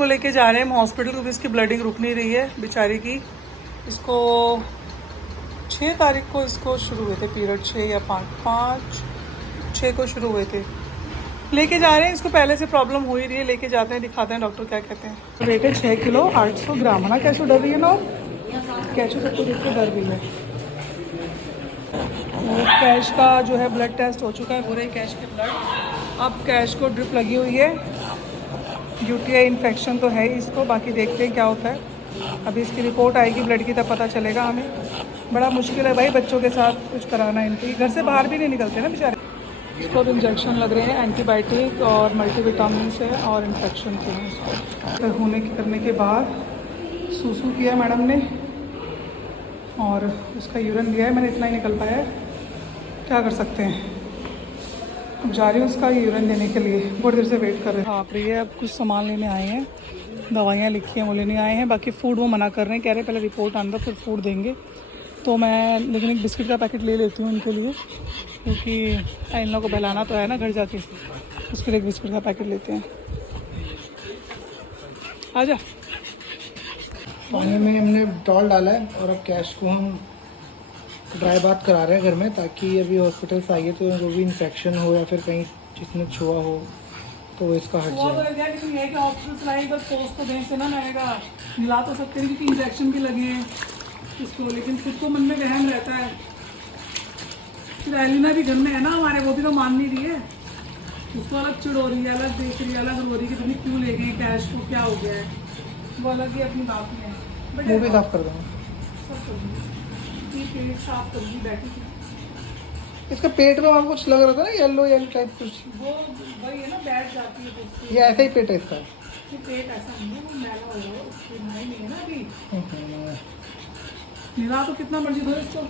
इसको लेके जा रहे हैं हम हॉस्पिटल क्योंकि इसकी ब्लडिंग रुक नहीं रही है बेचारी की। इसको 6 तारीख को इसको शुरू हुए थे पीरियड, 6 या 5 को शुरू हुए थे। लेके जा रहे हैं इसको, पहले से प्रॉब्लम हो ही रही है, लेके जाते हैं दिखाते हैं डॉक्टर क्या कहते हैं। वेट है 6 किलो 800 ग्राम है ना। कैसे डर रही है ना, कैसे सबको देख के डर रही है। कैश का जो है ब्लड टेस्ट हो चुका है, पूरे कैश के ब्लड। अब कैश को ड्रिप लगी हुई है, यूटीआई इन्फेक्शन तो है ही इसको, बाकी देखते हैं क्या होता है। अभी इसकी रिपोर्ट आएगी ब्लड की, तब पता चलेगा हमें। बड़ा मुश्किल है भाई बच्चों के साथ कुछ कराना, इनके घर से बाहर भी नहीं निकलते ना बेचारे। इसको इंजेक्शन लग रहे हैं एंटीबायोटिक और मल्टीविटामिन है और इन्फेक्शन के हैं इसको। होने करने के बाद सूसू किया मैडम ने और उसका यूरिन लिया है, मैंने इतना ही निकल पाया है, क्या कर सकते हैं। अब जा रही हूँ उसका यूरिन देने के लिए, बहुत देर से वेट कर रहे हैं। आप रही है, अब कुछ सामान लेने आए हैं, दवाइयाँ लिखी हैं वो लेने आए हैं। बाकी फ़ूड वो मना कर रहे हैं, कह रहे हैं पहले रिपोर्ट आने दो फिर फूड देंगे। तो मैं लेकिन एक बिस्किट का पैकेट ले लेती हूँ उनके लिए, क्योंकि इन लोगों को बहलाना तो है ना घर जाके, उसके लिए एक बिस्किट का पैकेट लेते हैं। आजा। पानी में हमने डॉल डाला है और अब कैश को हम ड्राई बाथ करा रहे हैं घर में, ताकि अभी हॉस्पिटल से आइए तो जो भी इन्फेक्शन हो या फिर कहीं जिसने छुआ हो तो वो इसका हट जाए। लेकिन ये कि हॉस्पिटल से आई बस पोस्ट तो दें से ना, मैंने कहा मिला तो सकते हैं क्योंकि इंजेक्शन भी लगे हैं इसको, लेकिन खुद को मन में वहम रहता है। फिर एलिना भी घर में है ना हमारे, वो भी तो मान नहीं रही है, उसको अलग चिड़ हो रही है, अलग देख रही है, अलग रो रही है कि तुमने क्यों ले गए कैश को, क्या हो गया है, वो अलग ही अपनी बात में है। वो भी साफ कर दूँगा, सब करूँगी, पेट साफ करूँगी बैठी थी। इसका पेट में आपको कुछ लग रहा था ना, येलो टाइप कुछ, वो वही है ना, बैठ जाती है तो ये ऐसा ही पेट है इसका। पेट ऐसा नहीं है, वो मैला हो रहा है, उसकी नहीं है ना अभी। मिला तो कितना मर्जी दो इसको,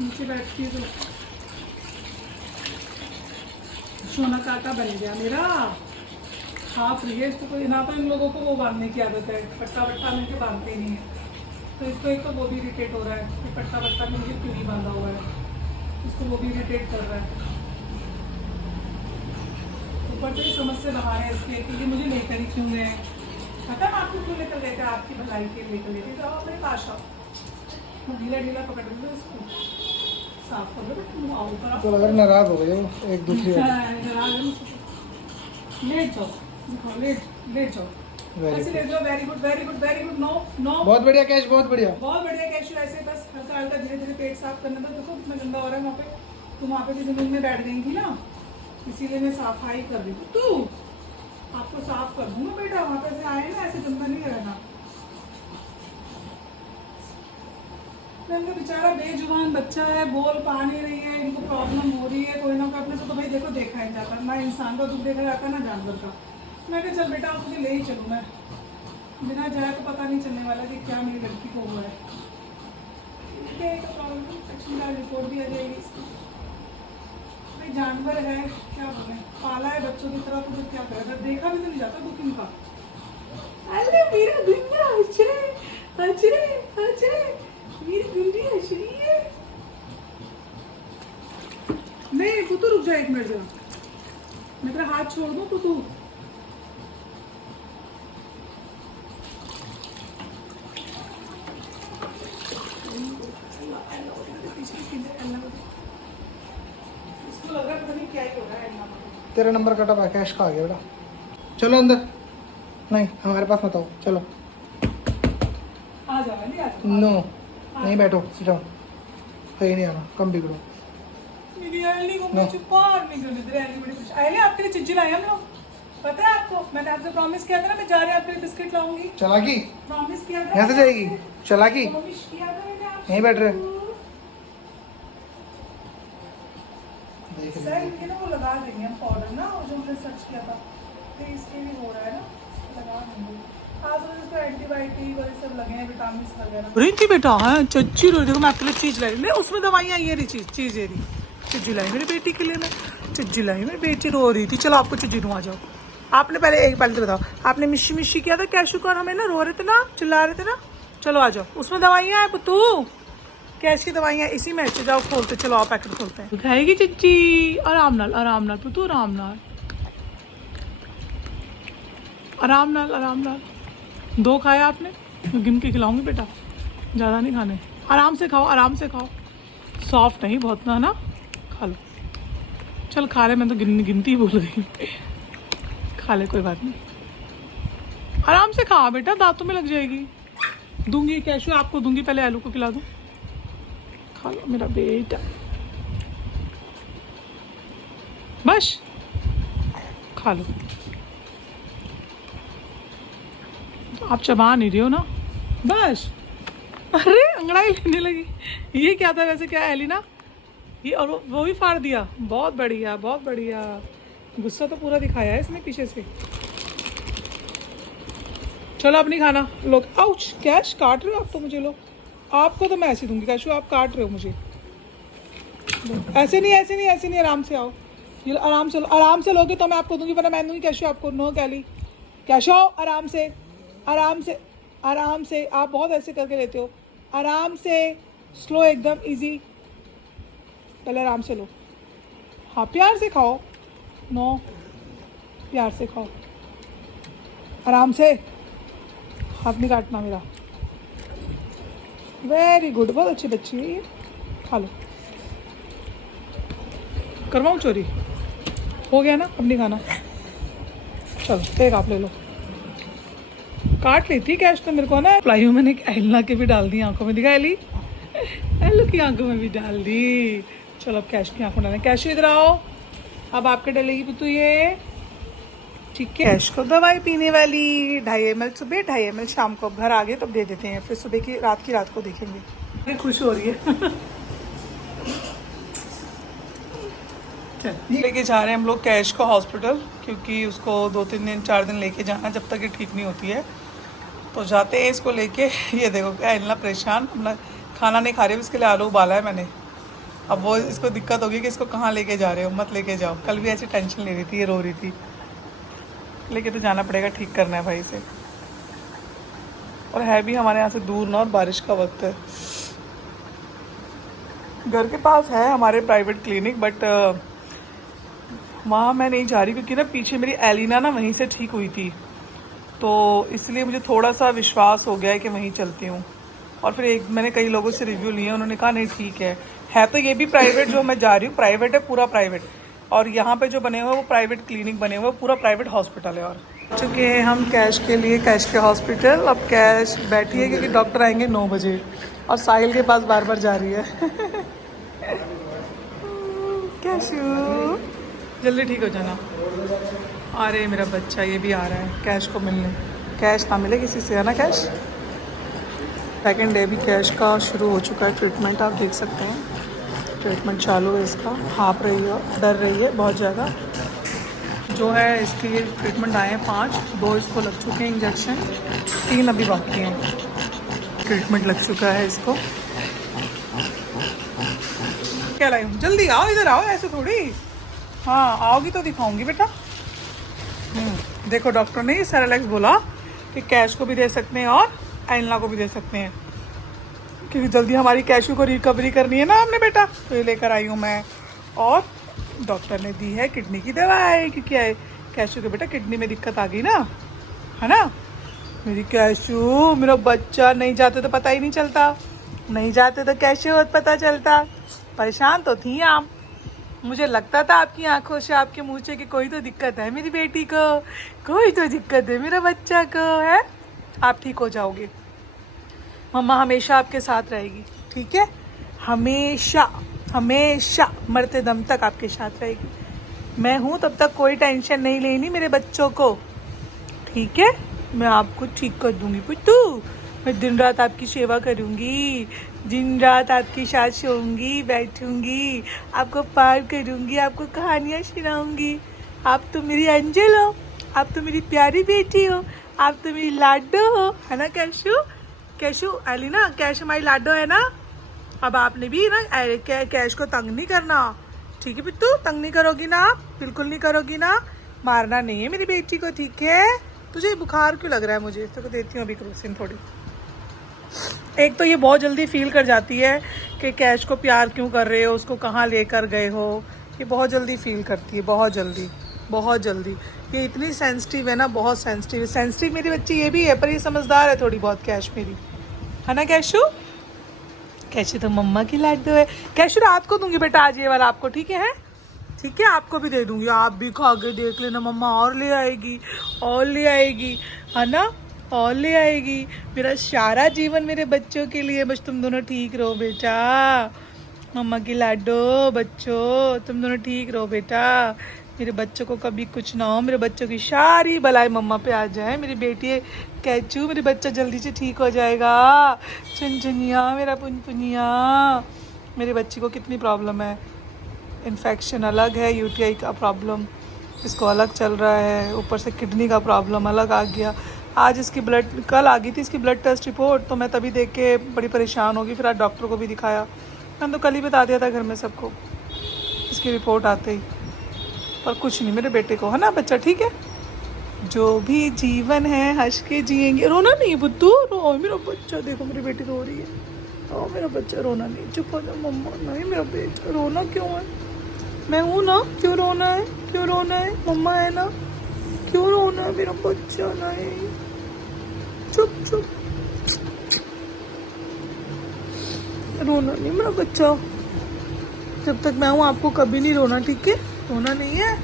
नीचे बैठती है तो सोना काटा बन गया मेरा। हाफ रही है इसको, कोई ना तो इन लोगों को वो बांधने की आदत है, पट्टा वट्टा मिलके बांधते ही नहीं है, तो इसको एक तो वो भी इरिटेट हो रहा है कि पट्टा वट्टा मिलके क्यों नहीं बांधा हुआ है, इसको वो भी इरिटेट कर रहा है। ऊपर से समझ से बाहर है इसके कि ये मुझे लेकर ही क्यों गए, पता है आपको क्यों लेकर गए थे, आपकी भलाई के लेकर गए थे, तो आप मेरे पास आओ, ढीला ढीला पकड़ लो इसको, साफ कर दो तुम आओ ऊपर। तो लग रहा नाराज हो गए एक दूसरे लेट जाओ, दिखाओ, लेट जाओ, ऐसे लेट जाओ। Very good very good very good. No no, बहुत बढ़िया कैश, बहुत बढ़िया, बहुत बढ़िया कैश। ऐसे बस हल्का हल्का धीरे धीरे पेट साफ करना था। देखो कितना गंदा हो रहा है वहाँ पे, तुम वहाँ पे भी जमीन में बैठ गई थी ना, इसीलिए मैं सफाई कर रही थी। तू आपको साफ कर दूंगा बेटा, वहाँ पे से आए ना, ऐसे गंदा नहीं रहना। इनका बेचारा बेजुबान बच्चा है, बोल पा नहीं रही है, इनको प्रॉब्लम हो रही है, कोई ना कोई अपने से तो भाई देखो देखा ही जाता है ना, इंसान का दुख देखा जाता है ना जानवर का। मैं कहा चल बेटा आप मुझे ले ही चलूँ, मैं बिना जाए तो पता नहीं चलने वाला कि क्या मेरी लड़की को हुआ है। रिपोर्ट भी आ जाएगी इसकी, भाई जानवर है क्या बोले, पाला है बच्चों की तरह, तो क्या करेगा, देखा भी तो नहीं जाता दुख इनका। अरे मेरा दुनिया हंसरे हंसरे हंसरे, मेरी दुनिया हंस रही है। नहीं पुतू रुक जा एक मिनट जरा, मैं तेरा हाथ छोड़ दूं पुतू। इसको लग रहा है पता नहीं क्या ही हो रहा है। तेरा नंबर कटा हुआ, कैश का आ गया बेटा, चलो अंदर, नहीं हमारे पास मत आओ, चलो आ जाओ, नहीं आ जाओ, नो नहीं बैठो, सिट डाउन, कहीं नहीं आना, कम बिगड़ो। मेरी एली को मुझे पार नहीं करने दे रही, एली बड़ी खुश। एली आपके लिए चिज्जी लाई हम लोग, पता है आपको, मैंने आपसे प्रॉमिस किया था ना मैं जा रही हूँ आपके लिए बिस्किट लाऊंगी, चलाकी प्रॉमिस किया था। यहाँ से जाएगी, चलाकी प्रॉमिस किया था मैंने आपसे। यहीं बैठ रहे, सर इनके ना वो लगा देंगे हम पाउडर ना, जो हमने सर्च किया था, तो इसके भी हो रहा है ना, लगा देंगे। आज इसको एंटीबायोटिक और ये सब लगे हैं, विटामिन वगैरह। रिंकी बेटा है चच्ची रो, देखो मैं आपके लिए चीज लाई, ले उसमें दवाइयाँ ये रही चीज ये रही, चिज्जी लाई मेरी बेटी के लिए, मैं चिज्जी लाई, मेरी बेटी रो रही थी। चलो आपको चिज्जी दूँ, आ जाओ। आपने पहले एक बार तो बताओ, आपने मिशी मिशी किया था कैशू का, हमें ना रो रहे थे ना, चिल्ला रहे थे ना, चलो आ जाओ, उसमें दवाइयाँ हैं पुतू, कैसी दवाइयाँ इसी में, जाओ खोलते, चलो आप पैकेट खोलते हैं। खाएगी चिज्जी, आराम नाल पुतू, आराम नाल। आराम नाल आराम नाल। 2 खाया आपने, मैं गिन के खिलाऊंगी बेटा, ज़्यादा नहीं खाने। आराम से खाओ, आराम से खाओ। सॉफ्ट नहीं बहुत ना, है ना? खा लो। चल खा ले, मैं तो गिनती ही भूल गई। खा ले, कोई बात नहीं। आराम से खा बेटा, दांतों में लग जाएगी। दूंगी कैशू आपको, दूंगी। पहले आलू को खिला दूँ। खा लो मेरा बेटा, बस खा लो। आप चबा नहीं रही हो ना, बस। अरे अंगड़ाई लेने लगी। ये क्या था वैसे, क्या है एलिना? ये और वो भी फाड़ दिया। बहुत बढ़िया, बहुत बढ़िया। गुस्सा तो पूरा दिखाया है इसने पीछे से। चलो अब नहीं खाना। लोग आउच, कैश काट रहे हो आप तो मुझे। लो, आपको तो मैं ऐसे दूंगी कैशू, आप काट रहे हो मुझे। ऐसे नहीं, ऐसे नहीं, ऐसे नहीं, आराम से आओ। ये आराम से लो, आराम से लोगे तो मैं आपको दूंगी, वरना मैं दूंगी कैशू आपको। नो कैली, कैशो आराम से, आराम से, आराम से। आप बहुत ऐसे करके लेते हो। आराम से, स्लो एकदम, इजी। पहले आराम से लो। हाँ, प्यार से खाओ। नो, प्यार से खाओ, आराम से। हाथ नहीं काटना मेरा। वेरी गुड, बहुत अच्छी बच्ची है ये। खा लो। करवाऊँ चोरी? हो गया ना, अब नहीं खाना। चलो एक आप ले लो। काट लेती कैश तो मेरे को ना। प्लाइयो मैंने एक एलिना के भी डाल दी आंखों में। दिखा एली, एलो की आंखों में भी डाल दी। चलो अब कैश की आंखों डालें। कैश इधर आओ, अब आपके डलेगी पुतू ये, ठीक है? कैश को दवाई पीने वाली 2.5 ml सुबह, 2.5 ml शाम को। अब घर आ गए तब दे देते हैं, फिर सुबह की रात को देखेंगे। खुश हो रही है। लेके जा रहे हैं हम लोग कैश को हॉस्पिटल, क्योंकि उसको 2-3 दिन 4 दिन लेके जाना जब तक ये ठीक नहीं होती है। तो जाते हैं इसको लेके। ये देखो क्या एलिना परेशान, अपना खाना नहीं खा रही है, इसके लिए आलू उबाला है मैंने। अब वो इसको दिक्कत होगी कि इसको कहाँ लेके जा रहे हो, मत लेके जाओ। कल भी ऐसी टेंशन ले रही थी, ये रो रही थी। लेके तो जाना पड़ेगा, ठीक करना है भाई इसे। और है भी हमारे यहाँ से दूर ना, और बारिश का वक्त है। घर के पास है हमारे प्राइवेट क्लिनिक, बट वहाँ मैं नहीं जा रही, क्योंकि ना पीछे मेरी एलिना ना वहीं से ठीक हुई थी, तो इसलिए मुझे थोड़ा सा विश्वास हो गया है कि वहीं चलती हूँ। और फिर मैंने कई लोगों से रिव्यू लिए, उन्होंने कहा नहीं ठीक है तो ये भी प्राइवेट जो मैं जा रही हूँ प्राइवेट है, पूरा प्राइवेट। और यहाँ पे जो बने हुए वो प्राइवेट क्लिनिक बने हुए, पूरा प्राइवेट हॉस्पिटल है। और चुके हैं हम कैश के लिए, कैश के हॉस्पिटल। अब कैश बैठी है क्योंकि डॉक्टर आएंगे 9 बजे, और साहिल के पास बार बार जा रही है। कैशू जल्दी ठीक हो जाना। अरे मेरा बच्चा ये भी आ रहा है कैश को मिलने। कैश ना मिले किसी से, है ना कैश? सेकेंड डे भी कैश का शुरू हो चुका है ट्रीटमेंट, आप देख सकते हैं। ट्रीटमेंट चालू है इसका। हाँप रही है, डर रही है बहुत ज़्यादा। जो है इसके लिए ट्रीटमेंट आए हैं 5, 2 इसको लग चुके हैं इंजेक्शन, 3 अभी बाकी हैं। ट्रीटमेंट लग चुका है इसको। क्या लाई हूँ, जल्दी आओ, इधर आओ, ऐसे थोड़ी। हाँ आओगी तो दिखाऊंगी बेटा। देखो डॉक्टर ने सेरेलैक्स बोला कि कैश को भी दे सकते हैं और एलिना को भी दे सकते हैं, क्योंकि जल्दी हमारी कैशू को रिकवरी करनी है ना हमने बेटा, तो ये लेकर आई हूँ मैं। और डॉक्टर ने दी है किडनी की दवाई, क्योंकि कैशू के बेटा किडनी में दिक्कत आ गई ना, है ना? मेरी कैशू, मेरा बच्चा, नहीं जाते तो पता ही नहीं चलता, नहीं जाते तो कैसे पता चलता। परेशान तो थी आप, मुझे लगता था आपकी आंखों से, आपके मुंह से कि कोई तो दिक्कत है मेरी बेटी को, कोई तो दिक्कत है मेरा बच्चा को, है? आप ठीक हो जाओगे, मम्मा हमेशा आपके साथ रहेगी, ठीक है? हमेशा हमेशा मरते दम तक आपके साथ रहेगी। मैं हूँ तब तक कोई टेंशन नहीं लेनी मेरे बच्चों को, ठीक है? मैं आपको ठीक कर दूंगी पुत्तू। मैं दिन रात आपकी सेवा करूंगी, दिन रात आपके साथ सोऊंगी, बैठूंगी, आपको प्यार करूंगी, आपको कहानियाँ सुनाऊंगी। आप तो मेरी अंजल हो, आप तो मेरी प्यारी बेटी हो, आप तो मेरी लाडो हो, है ना कैशू? कैशू एलिना, कैश हमारी लाडो है ना? अब आपने भी ना कैश को तंग नहीं करना, ठीक है पिट्टू? तंग नहीं करोगी ना आप? बिल्कुल नहीं करोगी ना? मारना नहीं है मेरी बेटी को, ठीक है? तुझे बुखार क्यों लग रहा है? मुझे तो देती हूँ अभी क्रोसिन थोड़ी। एक तो ये बहुत जल्दी फील कर जाती है कि कैश को प्यार क्यों कर रहे हो, उसको कहाँ लेकर गए हो, ये बहुत जल्दी फील करती है, बहुत जल्दी, बहुत जल्दी। ये इतनी सेंसिटिव है ना, बहुत सेंसिटिव है। सेंसिटिव मेरी बच्ची ये भी है, पर ये समझदार है थोड़ी बहुत कैश मेरी, है ना कैशू? कैशू तो मम्मा की लाडू है। कैशू रात को दूंगी बेटा आज ये वाला आपको, ठीक है? ठीक है, आपको भी दे दूंगी, आप भी खा के देख लेना, मम्मा और ले आएगी, और ले आएगी, है ना, और ले आएगी। मेरा सारा जीवन मेरे बच्चों के लिए, बस तुम दोनों ठीक रहो बेटा। मम्मा की लाडो बच्चों, तुम दोनों ठीक रहो बेटा। मेरे बच्चों को कभी कुछ ना हो, मेरे बच्चों की सारी भलाई मम्मा पे आ जाए। मेरी बेटी कैचू, मेरे बच्चा जल्दी से ठीक हो जाएगा। चुनचुनिया, मेरा पुनपुनिया। मेरे बच्ची को कितनी प्रॉब्लम है, इन्फेक्शन अलग है, यूटीआई का प्रॉब्लम इसको अलग चल रहा है, ऊपर से किडनी का प्रॉब्लम अलग आ गया। आज इसकी ब्लड, कल आ गई थी इसकी ब्लड टेस्ट रिपोर्ट, तो मैं तभी देख के बड़ी परेशान होगी। फिर आज डॉक्टर को भी दिखाया, मैंने तो कल ही बता दिया था घर में सबको इसकी रिपोर्ट आते ही। पर कुछ नहीं, मेरे बेटे को, है ना बच्चा, ठीक है? जो भी जीवन है हंस के जिएंगे। रोना नहीं बुद्धू, रो मेरा बच्चा, देखो मेरी बेटी रो रही है। ओ मेरा बच्चा, रोना नहीं, चुप हो जा मम्मा। नहीं मेरा बेटा, रोना क्यों है? मैं हूँ ना, क्यों रोना है? क्यों रोना है? मम्मा है ना, क्यों रोना है मेरा बच्चा? नहीं, चुप चुप, रोना नहीं मेरा बच्चा। जब तक मैं हूँ आपको कभी नहीं रोना, ठीक है? रोना नहीं है,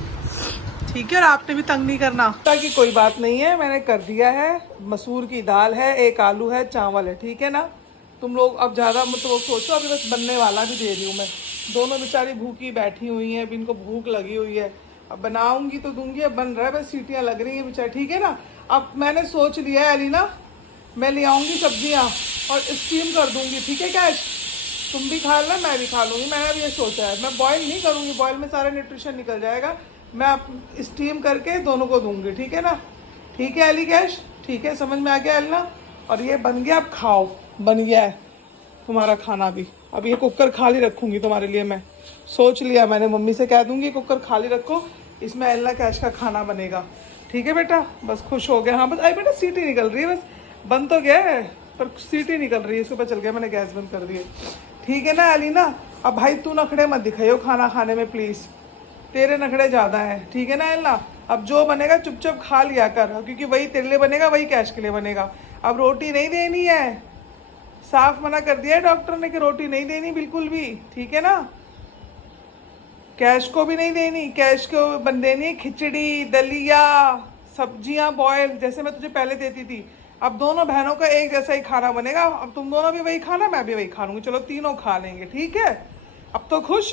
ठीक है? और आपने भी तंग नहीं करना। ताकि कोई बात नहीं है, मैंने कर दिया है। मसूर की दाल है, एक आलू है, चावल है, ठीक है ना? तुम लोग अब ज़्यादा मत वो सोचो, अभी बस बनने वाला भी दे रही हूँ मैं। दोनों बेचारी भूखी बैठी हुई हैं, अभी इनको भूख लगी हुई है। अब बनाऊंगी तो दूंगी, अब बन रहा है, बस सीटियाँ लग रही हैं बेचारी, ठीक है ना? अब मैंने सोच लिया है अलीना, मैं ले आऊँगी सब्जियाँ और स्टीम कर दूँगी, ठीक है कैश? तुम भी खा लेना, मैं भी खा लूँगी। मैंने अब ये सोचा है, मैं बॉयल नहीं करूँगी, बॉयल में सारा न्यूट्रिशन निकल जाएगा। मैं अब स्टीम करके दोनों को दूंगी, ठीक है ना? ठीक है अली कैश, ठीक है, समझ में आ गया अलीना? और ये बन गया, अब खाओ, बन गया है तुम्हारा खाना भी। अब ये कुकर खाली रखूँगी तुम्हारे लिए, मैं सोच लिया मैंने, मम्मी से कह दूँगी कुकर खाली रखो, इसमें अलीना कैश का खाना बनेगा, ठीक है बेटा? बस खुश हो गया? हाँ बस, अरे बेटा सीटी निकल रही है, बस बन तो गया है पर सीटी निकल रही है, इसके ऊपर चल गया, मैंने गैस बंद कर दिया, ठीक है ना अलीना? अब भाई तू नखड़े मत दिखाइयो खाना खाने में प्लीज़, तेरे नखड़े ज़्यादा हैं, ठीक है ना अलीना? अब जो बनेगा चुपचाप खा लिया कर, क्योंकि वही तेरे लिए बनेगा, वही कैश के लिए बनेगा। अब रोटी नहीं देनी है, साफ मना कर दिया है डॉक्टर ने कि रोटी नहीं देनी बिल्कुल भी, ठीक है ना? कैश को भी नहीं देनी, कैश को बन देनी खिचड़ी, दलिया, सब्जियां बॉयल, जैसे मैं तुझे पहले देती थी। अब दोनों बहनों का एक जैसा ही खाना बनेगा, अब तुम दोनों भी वही खाना, मैं भी वही खा लूँगी, चलो तीनों खा लेंगे, ठीक है? अब तो खुश?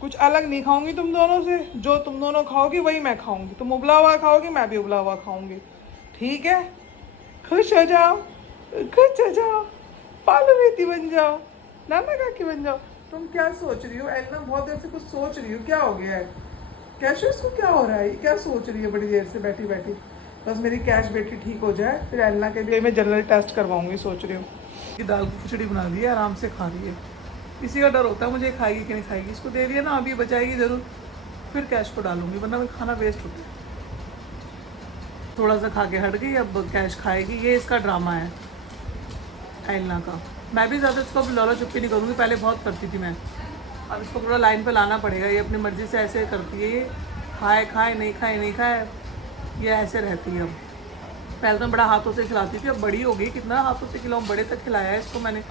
कुछ अलग नहीं खाऊंगी तुम दोनों से, जो तुम दोनों खाओगी वही मैं खाऊंगी। तुम उबला हुआ खाओगी, मैं भी उबला हुआ खाऊंगी, ठीक है? खुश हो जाओ, खुश हो जाओ, पालू बेटी बन जाओ, नाना काकी बन जाओ। तुम क्या सोच रही हो एलना? बहुत देर से कुछ सोच रही हो, क्या हो गया है? कैश इसको क्या हो रहा है, क्या सोच रही है बड़ी देर से बैठी बैठी? बस मेरी कैश बेटी ठीक हो जाए, फिर एलना के लिए मैं जनरल टेस्ट करवाऊंगी, सोच रही हूँ। कि दाल की खिचड़ी बना दी है, आराम से खा रही है। इसी का डर होता है मुझे, खाएगी कि नहीं खाएगी। इसको दे दिया ना, अभी बचाएगी ज़रूर, फिर कैश को डालूंगी, वरना मेरा खाना वेस्ट होता है। थोड़ा सा खा के हट गई, अब कैश खाएगी। ये इसका ड्रामा है एलना का। मैं भी ज़्यादा इसको लौला चुप्पी नहीं करूँगी, पहले बहुत करती थी मैं, अब इसको पूरा लाइन पे लाना पड़ेगा। ये अपनी मर्ज़ी से ऐसे करती है, ये खाए खाए, नहीं खाए नहीं खाए, ये ऐसे रहती है। अब पहले तो बड़ा हाथों से खिलाती थी, अब बड़ी हो गई, कितना हाथों से खिलाऊँ, बड़े तक खिलाया है इसको मैंने।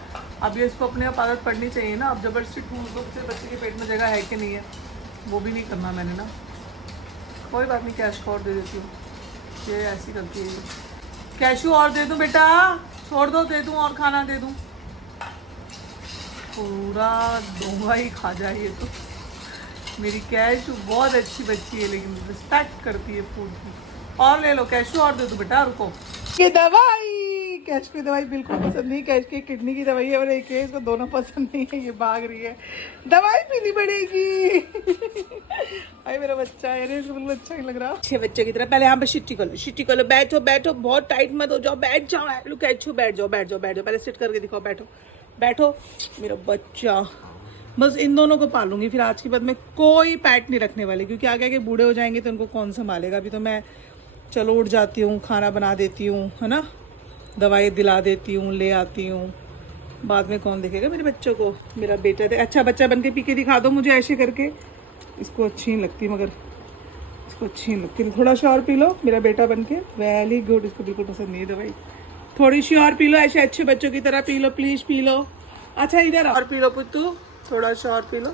अब ये इसको अपने आप आदत पड़नी चाहिए ना, अब जबरदस्ती ढूंढ दो कि बच्चे के पेट में जगह है कि नहीं है, वो भी नहीं करना मैंने ना। कोई बात नहीं, कैश को और दे देती हूँ, ये ऐसी करती है। कैशू और दे दूँ बेटा? छोड़ दो, दे दूँ और खाना दे दूँ? पूरा दोंगा ही खा जाए ये तो। मेरी कैशू बहुत अच्छी बच्ची है, लेकिन रिस्पेक्ट करती है फूड की। और ले लो कैशू, और दे दो बेटा, रुको। ये दवाई, कैश की दवाई बिल्कुल पसंद नहीं, कैश की किडनी की दवाई है और एक है, इसको दोनों पसंद नहीं है, ये भाग रही है, दवाई पीनी पड़ेगी। अरे मेरा बच्चा है, इसको बिल्कुल अच्छा नहीं लग रहा, अच्छे बच्चे की तरह। पहले यहाँ पे शिट्टी कर लो, शिट्टी कर लो, बैठो बैठो, बहुत टाइट मत हो जाओ, बैठ जाओ, लुक कैशू, बैठ जाओ बैठ जाओ बैठ जाओ, पहले सिट करके दिखाओ, बैठो बैठो मेरा बच्चा। बस इन दोनों को पालूंगी, फिर आज के बाद मैं कोई पैट नहीं रखने वाली, क्योंकि आगे आगे बूढ़े हो जाएंगे तो उनको कौन संभालेगा। अभी तो मैं चलो उठ जाती हूँ, खाना बना देती हूँ, है ना, दवाई दिला देती हूँ, ले आती हूँ, बाद में कौन देखेगा मेरे बच्चों को। मेरा बेटा अच्छा बच्चा बन के पी के दिखा दो मुझे ऐसे करके, इसको अच्छी नहीं लगती, मगर इसको अच्छी नहीं लगती, थोड़ा सा और पी लो मेरा बेटा बन के। वेरी गुड, इसको बिल्कुल पसंद नहीं है दवाई। थोड़ी सी और पी लो, ऐसे अच्छे बच्चों की तरह पी लो, प्लीज पी लो। अच्छा इधर और पी लो पुत्तू, थोड़ा सा और पी लो,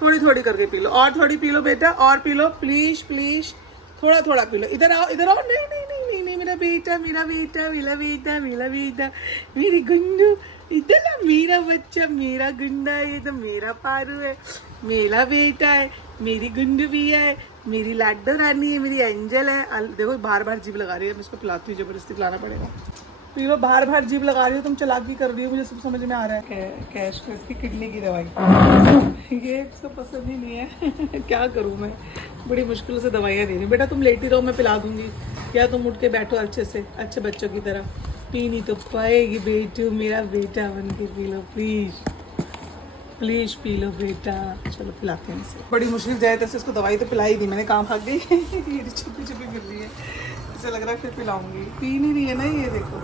थोड़ी थोड़ी करके पी लो, और थोड़ी पी लो बेटा, और पी लो प्लीज प्लीज, थोड़ा थोड़ा पी लो। इधर आओ, इधर आओ, नहीं नहीं नहीं नहीं नहीं, मेरा बेटा मेरा बेटा मेरा बेटा मेरा बेटा, मेरी गुंडू, इधर ना मेरा बच्चा, मेरा गुंडा है, ये तो मेरा पारू है, मेरा बेटा है, मेरी गुंडू भी है, मेरी लाडो रानी है, मेरी एंजल है। देखो बार बार जीभ लगा रही है, मैं इसको पिलाती हूँ, जबरदस्ती पिलाना पड़ेगा। पी लो, बार बार जीभ लगा रही हो तुम, चालाकी कर रही हो, मुझे सब समझ में आ रहा है। कैश को इसकी किडनी की दवाई ये इसको पसंद ही नहीं है क्या करूँ मैं, बड़ी मुश्किल से दवाइयाँ दे रही हूँ। बेटा तुम लेटी रहो, मैं पिला दूंगी, या तुम उठ के बैठो अच्छे से, अच्छे बच्चों की तरह। पी नहीं तो पाएगी बेटू, मेरा बेटा बन के पी लो प्लीज प्लीज, पी लो बेटा। चलो पिलाते हैं इसे, बड़ी मुश्किल जाए तैसे इसको दवाई तो पिलाई दी मैंने, काम भाग गई ये छुपी छुपी फिर रही है, इसे लग रहा है फिर पिलाऊंगी, पी नहीं रही है ना ये देखो।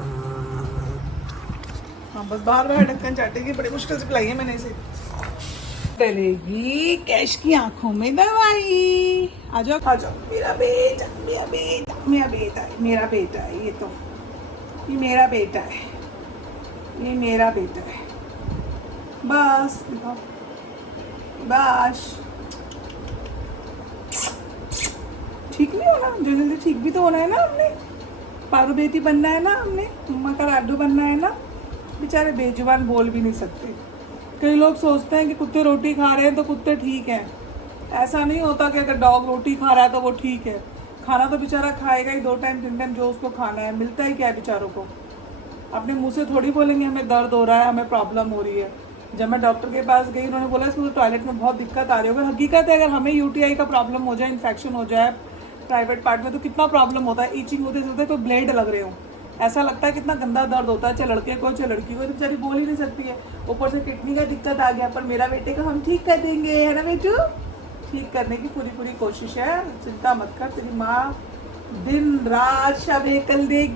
हाँ बस बार बार ढक्कन चाटेगी, बड़ी मुश्किल से पिलाई है मैंने इसे। डलेगी कैश की आंखों में दवाई। आ जाओ आ जाओ, मेरा बेटा मेरा बेटा मेरा बेटा है, मेरा बेटा है ये तो, ये मेरा बेटा है, ये मेरा बेटा है। बस बस, ठीक नहीं होना, जो जल्दी ठीक भी तो होना है ना, हमने पारू बेटी बनना है ना, हमने मम्मा का लाडू बनना है ना। बेचारे बेजुबान बोल भी नहीं सकते। कई लोग सोचते हैं कि कुत्ते रोटी खा रहे हैं तो कुत्ते ठीक हैं, ऐसा नहीं होता कि अगर डॉग रोटी खा रहा है तो वो ठीक है। खाना तो बेचारा खाएगा ही, 2 टाइम 3 टाइम जो उसको खाना है, मिलता ही क्या है बेचारों को। अपने मुंह से थोड़ी बोलेंगे हमें दर्द हो रहा है, हमें प्रॉब्लम हो रही है। जब मैं डॉक्टर के पास गई, उन्होंने बोला इसको तो टॉयलेट में बहुत दिक्कत आ रही होगी। हकीकत है, अगर हमें यूटीआई का प्रॉब्लम हो जाए, इन्फेक्शन हो जाए प्राइवेट पार्ट में, तो कितना प्रॉब्लम होता है, ईचिंग होते होते कोई ब्लेड लग रहे हो, ऐसा लगता है कितना गंदा दर्द होता है, चाहे लड़के को चाहे लड़की को, तो बेचारी बोल ही नहीं सकती है। ऊपर से किडनी का दिक्कत आ गया, पर मेरा बेटे का हम ठीक कर देंगे, है ना बेटू, ठीक करने की पूरी पूरी कोशिश है, चिंता मत कर, तेरी माँ दिन रात शब कल देगी।